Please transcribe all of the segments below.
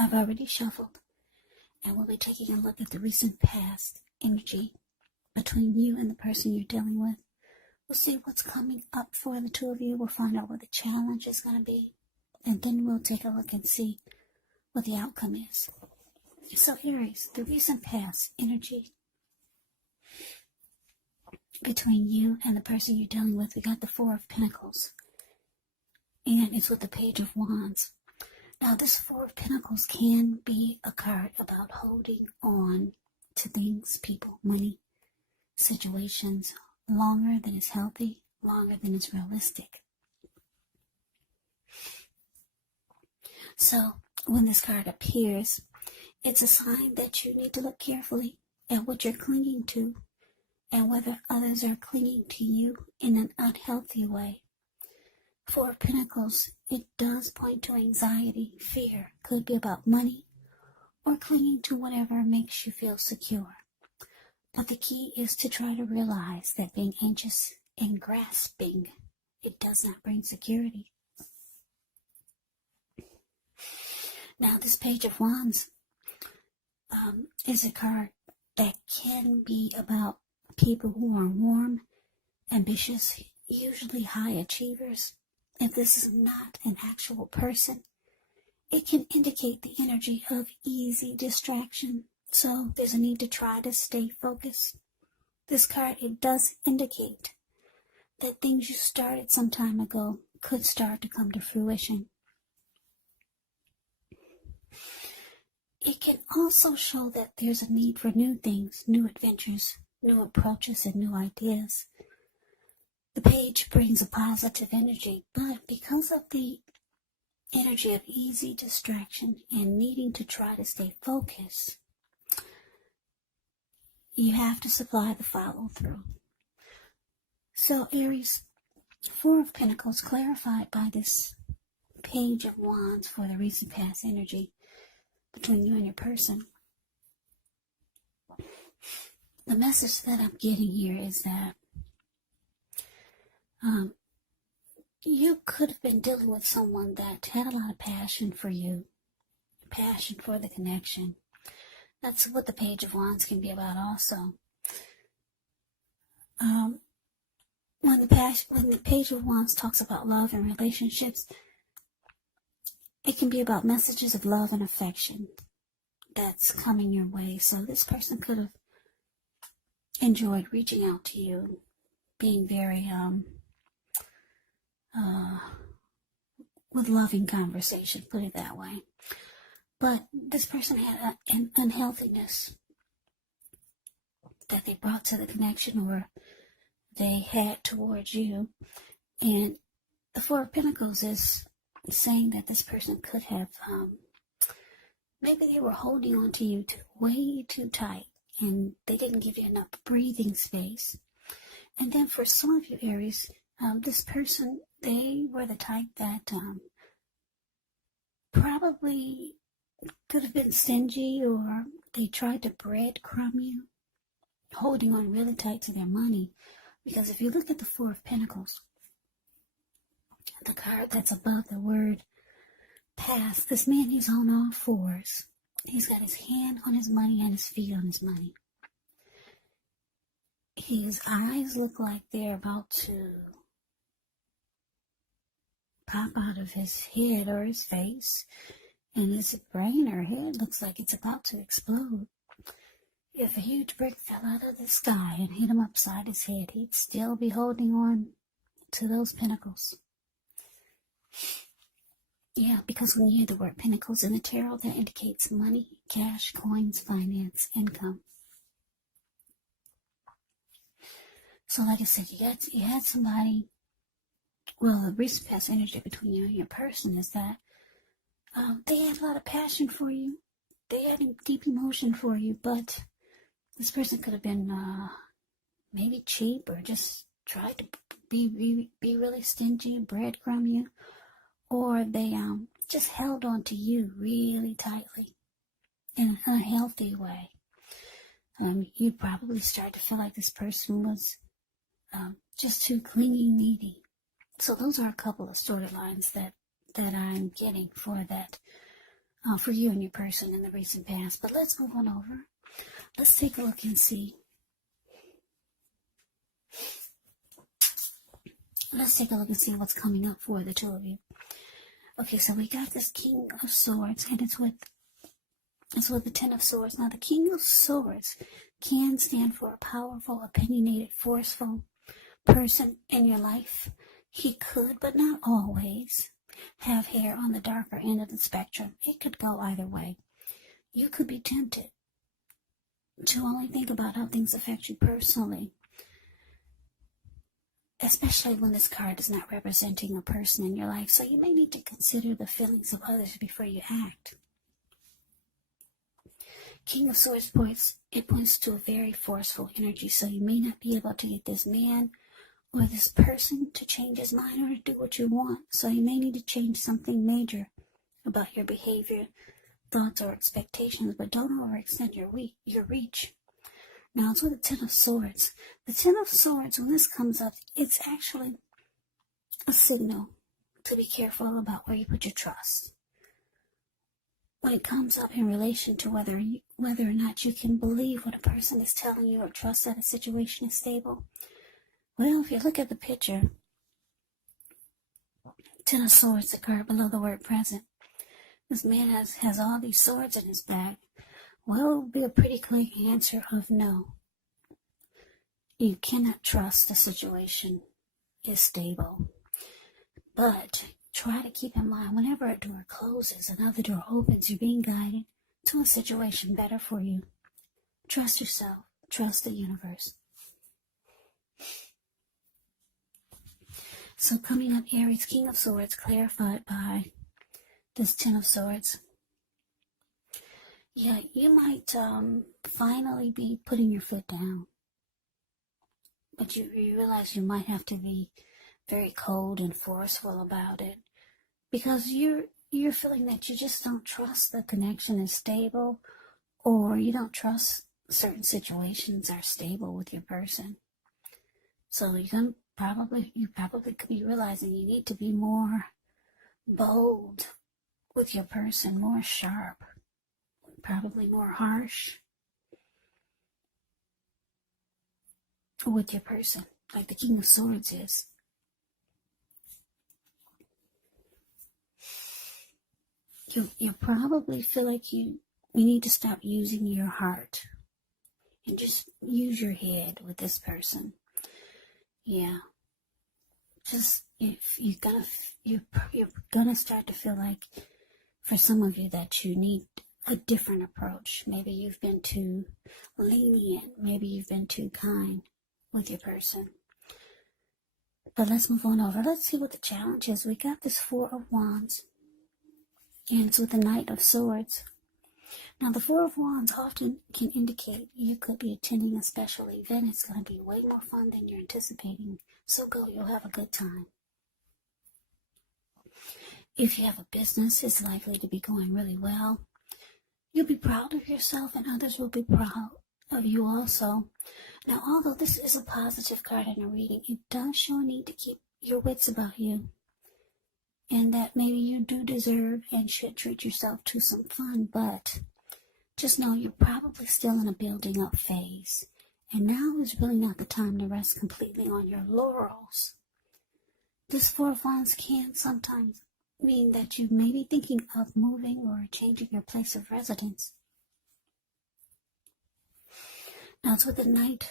I've already shuffled, and we'll be taking a look at the recent past energy between you and the person you're dealing with. We'll see what's coming up for the two of you. We'll find out what the challenge is going to be, and then we'll take a look and see what the outcome is. So Aries, the recent past energy between you and the person you're dealing with. We got the Four of Pentacles, and it's with the Page of Wands. Now, this Four of Pentacles can be a card about holding on to things, people, money, situations, longer than is healthy, longer than is realistic. So, when this card appears, it's a sign that you need to look carefully at what you're clinging to and whether others are clinging to you in an unhealthy way. Four of Pentacles, it does point to anxiety, fear. Could be about money or clinging to whatever makes you feel secure. But the key is to try to realize that being anxious and grasping, it does not bring security. Now, this Page of Wands is a card that can be about people who are warm, ambitious, usually high achievers. If this is not an actual person, it can indicate the energy of easy distraction. So there's a need to try to stay focused. This card, it does indicate that things you started some time ago could start to come to fruition. It can also show that there's a need for new things, new adventures, new approaches, and new ideas. The page brings a positive energy, but because of the energy of easy distraction and needing to try to stay focused, you have to supply the follow-through. So Aries, Four of Pentacles clarified by this Page of Wands for the recent past energy between you and your person. The message that I'm getting here is that you could have been dealing with someone that had a lot of passion for you, passion for the connection. That's what the Page of Wands can be about also. When the Page of Wands talks about love and relationships, it can be about messages of love and affection that's coming your way. So this person could have enjoyed reaching out to you, being very with loving conversation, put it that way. But this person had an unhealthiness that they brought to the connection or they had towards you. And the Four of Pentacles is saying that this person could have, maybe they were holding on to you way too tight and they didn't give you enough breathing space. And then for some of you Aries, this person, they were the type that probably could have been stingy, or they tried to breadcrumb you, holding on really tight to their money. Because if you look at the Four of Pentacles, the card that's above the word past, this man, he's on all fours. He's got his hand on his money and his feet on his money. His eyes look like they're about to pop out of his head or his face, and his brain or head looks like it's about to explode. If a huge brick fell out of the sky and hit him upside his head, he'd still be holding on to those pentacles. Yeah, because when you hear the word pentacles in the tarot, that indicates money, cash, coins, finance, income. So like I said, you had somebody, well, the recent past energy between you and your person is that they had a lot of passion for you. They had a deep emotion for you, but this person could have been maybe cheap or just tried to be really stingy, breadcrumb you, or they just held on to you really tightly in an unhealthy way. You'd probably start to feel like this person was just too clingy, needy. So those are a couple of storylines that I'm getting for that for you and your person in the recent past. But let's move on over. Let's take a look and see. Let's take a look and see what's coming up for the two of you. Okay, so we got this King of Swords, and it's with the Ten of Swords. Now, the King of Swords can stand for a powerful, opinionated, forceful person in your life. He could, but not always, have hair on the darker end of the spectrum. It could go either way. You could be tempted to only think about how things affect you personally, especially when this card is not representing a person in your life. So you may need to consider the feelings of others before you act. King of Swords points to a very forceful energy, so you may not be able to get this man or this person to change his mind or to do what you want. So you may need to change something major about your behavior, thoughts, or expectations, but don't overextend your reach. Now, it's with the Ten of Swords. The Ten of Swords, when this comes up, it's actually a signal to be careful about where you put your trust. When it comes up in relation to whether or not you can believe what a person is telling you or trust that a situation is stable, well, if you look at the picture, Ten of Swords, the card below the word present, this man has all these swords in his bag. Well, it will be a pretty clear answer of no. You cannot trust the situation is stable. But try to keep in mind, whenever a door closes, another door opens, you're being guided to a situation better for you. Trust yourself. Trust the universe. So coming up, Aries, King of Swords, clarified by this Ten of Swords. Yeah, you might finally be putting your foot down. But you realize you might have to be very cold and forceful about it. Because you're feeling that you just don't trust the connection is stable, or you don't trust certain situations are stable with your person. So you probably could be realizing you need to be more bold with your person, more sharp, probably more harsh with your person, like the King of Swords is. You probably feel like you need to stop using your heart and just use your head with this person. Yeah. Just if you're gonna start to feel like, for some of you, that you need a different approach. Maybe you've been too lenient. Maybe you've been too kind with your person. But let's move on over. Let's see what the challenge is. We got this Four of Wands, and it's with the Knight of Swords. Now, the Four of Wands often can indicate you could be attending a special event. It's going to be way more fun than you're anticipating. So go, you'll have a good time. If you have a business, it's likely to be going really well. You'll be proud of yourself, and others will be proud of you also. Now, although this is a positive card in a reading, it does show a need to keep your wits about you, and that maybe you do deserve and should treat yourself to some fun, but just know you're probably still in a building up phase, and now is really not the time to rest completely on your laurels. This Four of Wands can sometimes mean that you may be thinking of moving or changing your place of residence. Now, it's with the Knight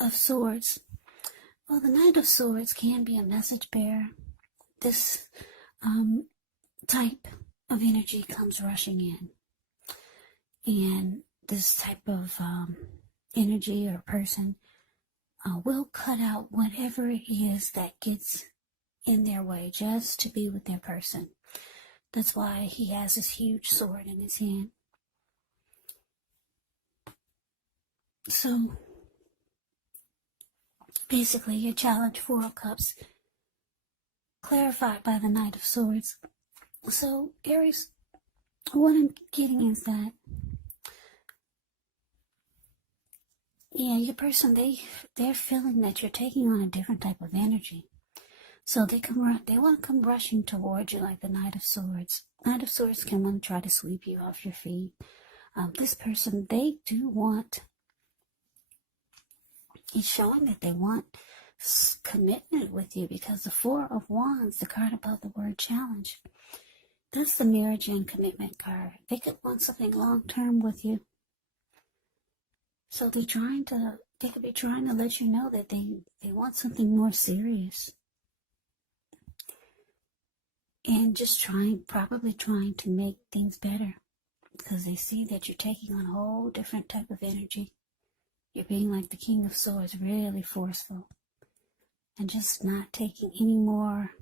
of Swords. Well, the Knight of Swords can be a message bearer. This type of energy comes rushing in. And this type of energy or person will cut out whatever it is that gets in their way just to be with their person. That's why he has this huge sword in his hand. So, basically, your challenge, Four of Cups, clarified by the Knight of Swords. So, Aries, what I'm getting is that, yeah, your person, they're feeling that you're taking on a different type of energy. So they want to come rushing towards you like the Knight of Swords. Knight of Swords can want to try to sweep you off your feet. This person, they do want, it's showing that they want commitment with you, because the Four of Wands, the card above the word challenge, that's the marriage and commitment card. They could want something long-term with you. So they could be trying to let you know that they want something more serious. And just probably trying to make things better, because they see that you're taking on a whole different type of energy. You're being like the King of Swords, really forceful, and just not taking any more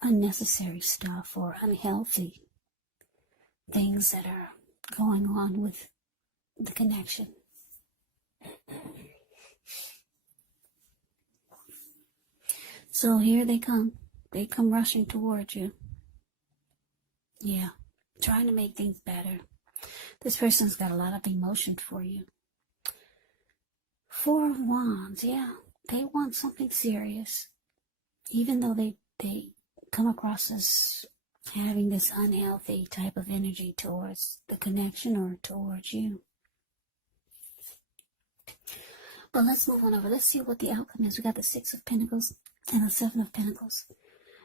unnecessary stuff or unhealthy things that are going on with the connection. So here they come. They come rushing towards you. Yeah, trying to make things better. This person's got a lot of emotion for you. Four of Wands, yeah. They want something serious. Even though they come across as having this unhealthy type of energy towards the connection or towards you. But let's move on over. Let's see what the outcome is. We got the Six of Pentacles and the Seven of Pentacles.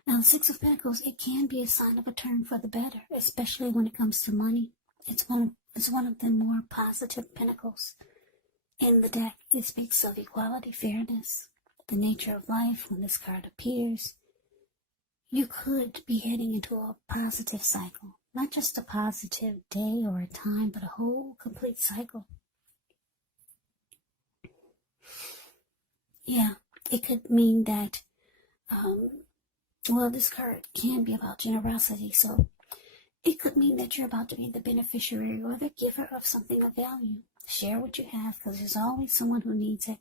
Now, the Six of Pentacles, it can be a sign of a turn for the better, especially when it comes to money. It's one of the more positive pentacles in the deck. It speaks of equality, fairness, the nature of life. When this card appears, you could be heading into a positive cycle. Not just a positive day or a time, but a whole complete cycle. Yeah, it could mean that, this card can be about generosity, so it could mean that you're about to be the beneficiary or the giver of something of value. Share what you have, because there's always someone who needs it.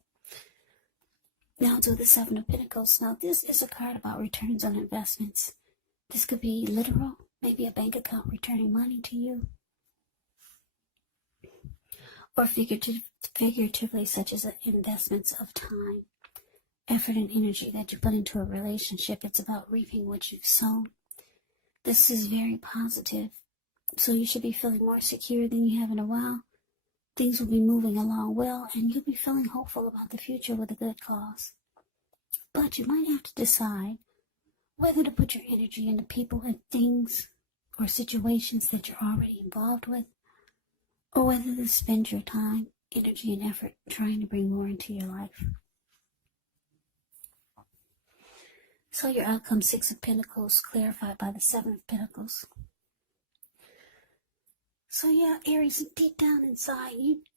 Now to the Seven of Pentacles. Now this is a card about returns on investments. This could be literal, maybe a bank account returning money to you. Or figuratively, such as investments of time, effort, and energy that you put into a relationship. It's about reaping what you've sown. This is very positive, so you should be feeling more secure than you have in a while. Things will be moving along well, and you'll be feeling hopeful about the future with a good cause. But you might have to decide whether to put your energy into people and things or situations that you're already involved with, or whether to spend your time, energy, and effort trying to bring more into your life. So your outcome, Six of Pentacles, clarified by the Seven of Pentacles. So yeah, Aries, deep down inside,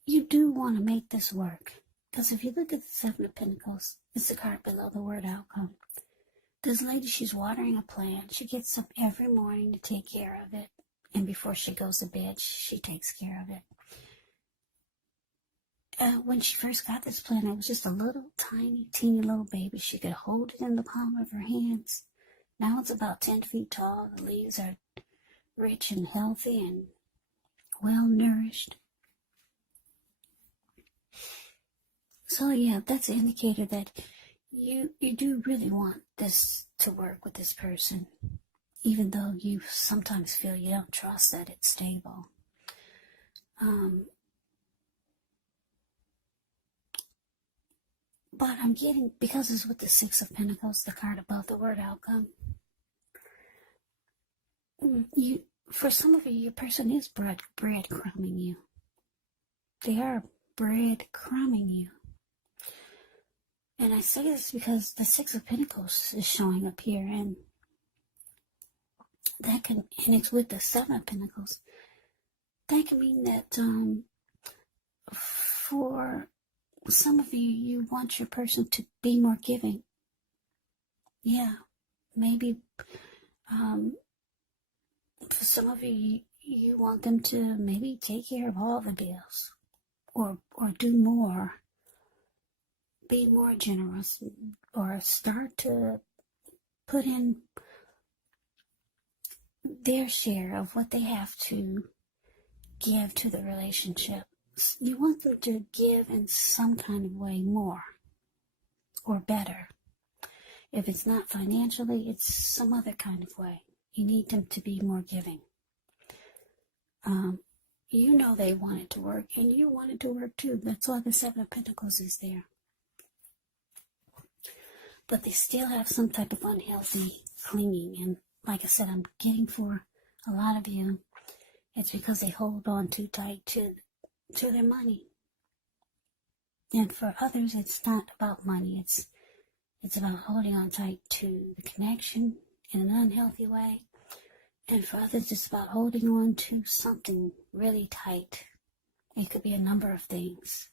you do want to make this work. Because if you look at the Seven of Pentacles, it's the card below the word outcome. This lady, she's watering a plant. She gets up every morning to take care of it. And before she goes to bed, she takes care of it. When she first got this plant, it was just a little tiny, teeny little baby. She could hold it in the palm of her hands. Now it's about 10 feet tall. The leaves are rich and healthy and well nourished. So yeah, that's an indicator that you do really want this to work with this person, even though you sometimes feel you don't trust that it's stable. But I'm getting, because it's with the Six of Pentacles, the card above the word outcome, for some of you, your person is breadcrumbing you. They are breadcrumbing you. And I say this because the Six of Pentacles is showing up here, and it's with the Seven of Pentacles. That can mean that for some of you, you want your person to be more giving. Yeah, maybe for some of you, you want them to maybe take care of all the bills, or do more, be more generous, or start to put in their share of what they have to give to the relationship. You want them to give in some kind of way more or better. If it's not financially, it's some other kind of way. You need them to be more giving. You know they want it to work, and you want it to work too. That's why the Seven of Pentacles is there. But they still have some type of unhealthy clinging. And like I said, I'm getting for a lot of you, it's because they hold on too tight to their money. And for others, it's not about money. It's about holding on tight to the connection in an unhealthy way. And for others, it's about holding on to something really tight. It could be a number of things.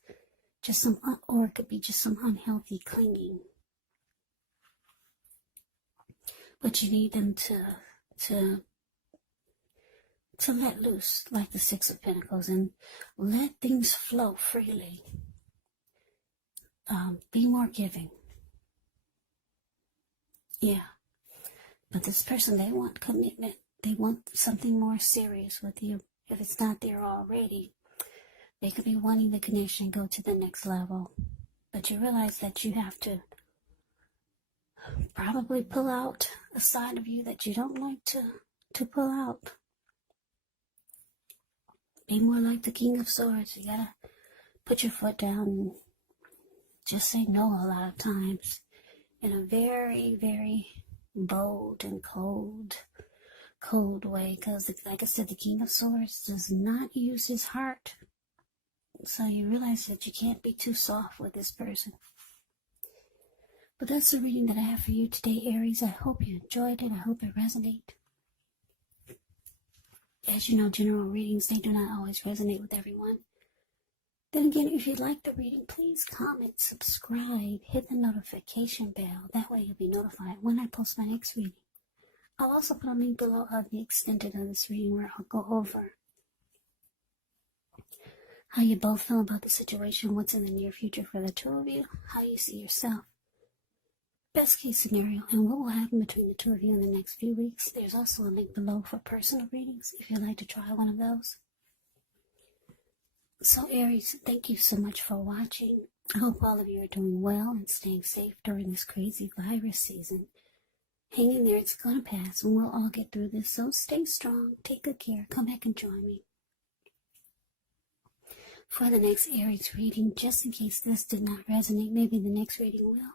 Or it could be just some unhealthy clinging. But you need them to let loose, like the Six of Pentacles, and let things flow freely. Be more giving. Yeah. But this person, they want commitment. They want something more serious with you. If it's not there already, they could be wanting the connection go to the next level. But you realize that you have to probably pull out a side of you that you don't like to pull out. Be more like the King of Swords. You gotta put your foot down and just say no a lot of times in a very, very bold and cold way. Because, like I said, the King of Swords does not use his heart. So you realize that you can't be too soft with this person. But that's the reading that I have for you today, Aries. I hope you enjoyed it. I hope it resonated. As you know, general readings, they do not always resonate with everyone. Then again, if you like the reading, please comment, subscribe, hit the notification bell. That way you'll be notified when I post my next reading. I'll also put a link below of the extended of this reading where I'll go over how you both feel about the situation, what's in the near future for the two of you, how you see yourself, best case scenario, and what will happen between the two of you in the next few weeks. There's also a link below for personal readings if you'd like to try one of those. So Aries, thank you so much for watching. I hope all of you are doing well and staying safe during this crazy virus season. Hang in there, it's gonna pass, and we'll all get through this. So stay strong, take good care, come back and join me for the next Aries reading, just in case this did not resonate. Maybe the next reading will.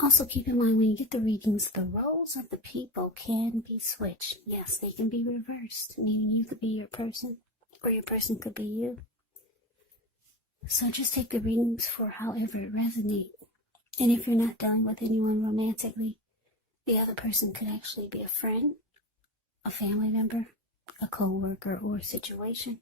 Also keep in mind, when you get the readings, the roles of the people can be switched. Yes, they can be reversed, meaning you could be your person, or your person could be you. So just take the readings for however it resonates. And if you're not dealing with anyone romantically, the other person could actually be a friend, a family member, a co-worker, or a situation.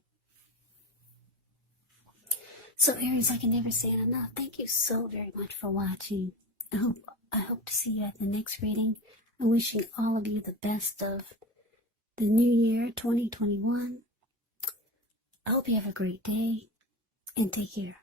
So Aries, I can never say it enough. Thank you so very much for watching. I hope to see you at the next reading. I'm wishing all of you the best of the new year, 2021. I hope you have a great day, and take care.